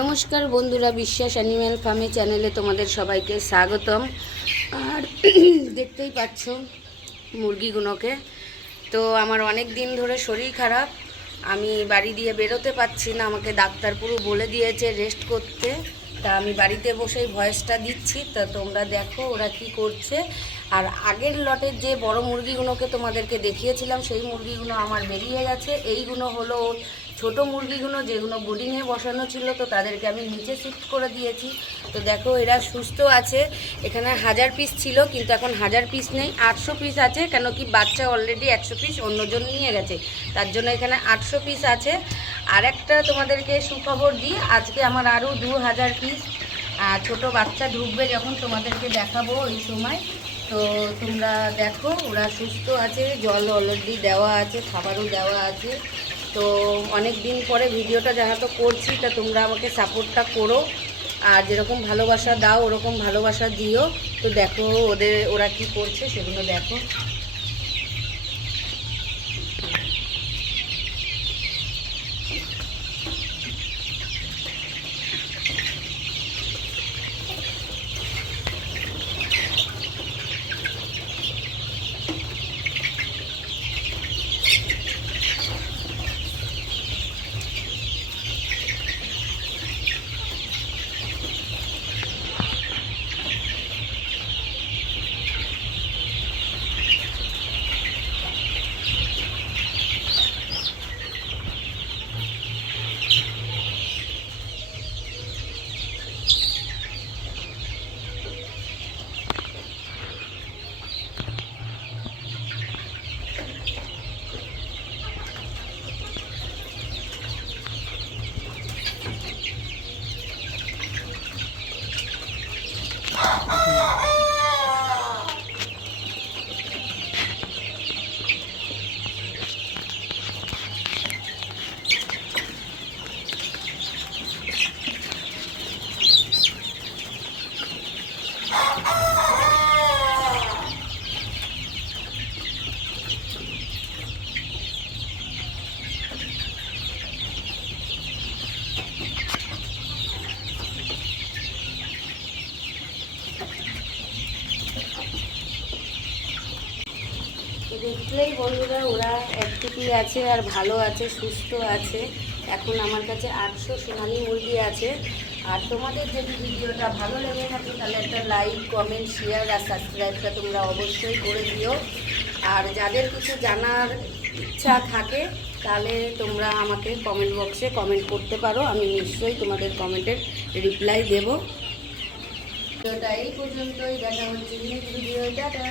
নমস্কার বন্ধুরা, বিশ্বাস অ্যানিম্যাল ফার্মে চ্যানেলে তোমাদের সবাইকে স্বাগতম। আর দেখতেই পাচ্ছ মুরগিগুলোকে। তো আমার অনেক দিন ধরে শরীর খারাপ, আমি বাড়ি দিয়ে বেরোতে পারছি না। আমাকে ডাক্তার পুরো বলে দিয়েছে রেস্ট করতে। তা আমি বাড়িতে বসেই ভয়েসটা দিচ্ছি, তা তোমরা দেখো ওরা কি করছে। আর আগের লটের যে বড় মুরগিগুলোকে তোমাদেরকে দেখিয়েছিলাম সেই মুরগিগুলো আমার বেরিয়ে গেছে। এইগুলো হলো ছোট মুরগিগুলো, যেগুলো বোর্ডিংয়ে বসানো ছিল, তো তাদেরকে আমি নিচে শিফট করে দিয়েছি। তো দেখো এরা সুস্থ আছে। এখানে 1000 পিস ছিল, কিন্তু এখন 1000 পিস নেই, 800 পিস আছে। কেন কি বাচ্চা অলরেডি 100 পিস অন্যজন নিয়ে গেছে, তার জন্য এখানে 800 পিস আছে। আর একটা তোমাদেরকে সুখবর দিই, আজকে আমার আরও 2000 পিস ছোট বাচ্চা ঢুকবে, যখন তোমাদেরকে দেখাবো ওই সময়। তো তোমরা দেখো ওরা সুস্থ আছে, জল অলরেডি দেওয়া আছে, খাবারও দেওয়া আছে। তো অনেক দিন পরে ভিডিওটা যারা তো করছি, তা তোমরা আমাকে সাপোর্টটা করো, আর যেরকম ভালোবাসা দাও ওরকম ভালোবাসা দিও। তো দেখো ওরা কি করছে সেগুলো দেখো। দেখলেই বন্ধুরা ওরা অ্যাক্টিভলি আছে আর ভালো আছে, সুস্থ আছে। এখন আমার কাছে 800 সোনালি মুরগি আছে। আর তোমাদের যদি ভিডিওটা ভালো লেগে থাকে তাহলে একটা লাইক, কমেন্ট, শেয়ার আর সাবস্ক্রাইবটা তোমরা অবশ্যই করে দিও। আর যাদের কিছু জানার ইচ্ছা থাকে তাহলে তোমরা আমাকে কমেন্ট বক্সে কমেন্ট করতে পারো, আমি নিশ্চয়ই তোমাদের কমেন্টের রিপ্লাই দেব। ভিডিওটা এই পর্যন্তই, দেখা হচ্ছে নেক্সট ভিডিও। টাটা।